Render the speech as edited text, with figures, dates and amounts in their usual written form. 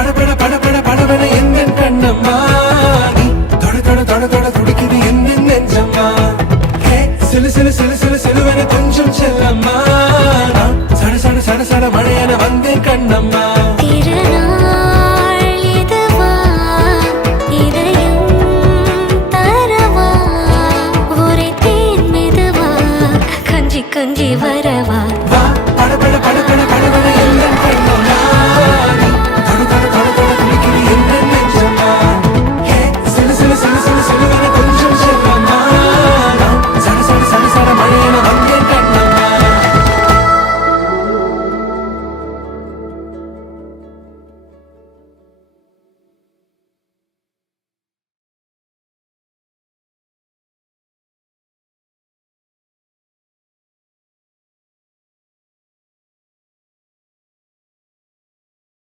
படபட படபட படபட எந்த கண்ணம்மா நீ தொட தொட தொட தொட துடிக்குது எந்த நெஞ்சம்மா ஹே சிலு சிலு சிலு சிலு சிலுவன கொஞ்சம் செல்லம்மா நான் சட சட சட சட மழையன வந்தேன் கண்ணம்மா திருநாள் இதுவா இதயம் தரவா ஒரே தேன் மெதுவா கஞ்சி கஞ்சி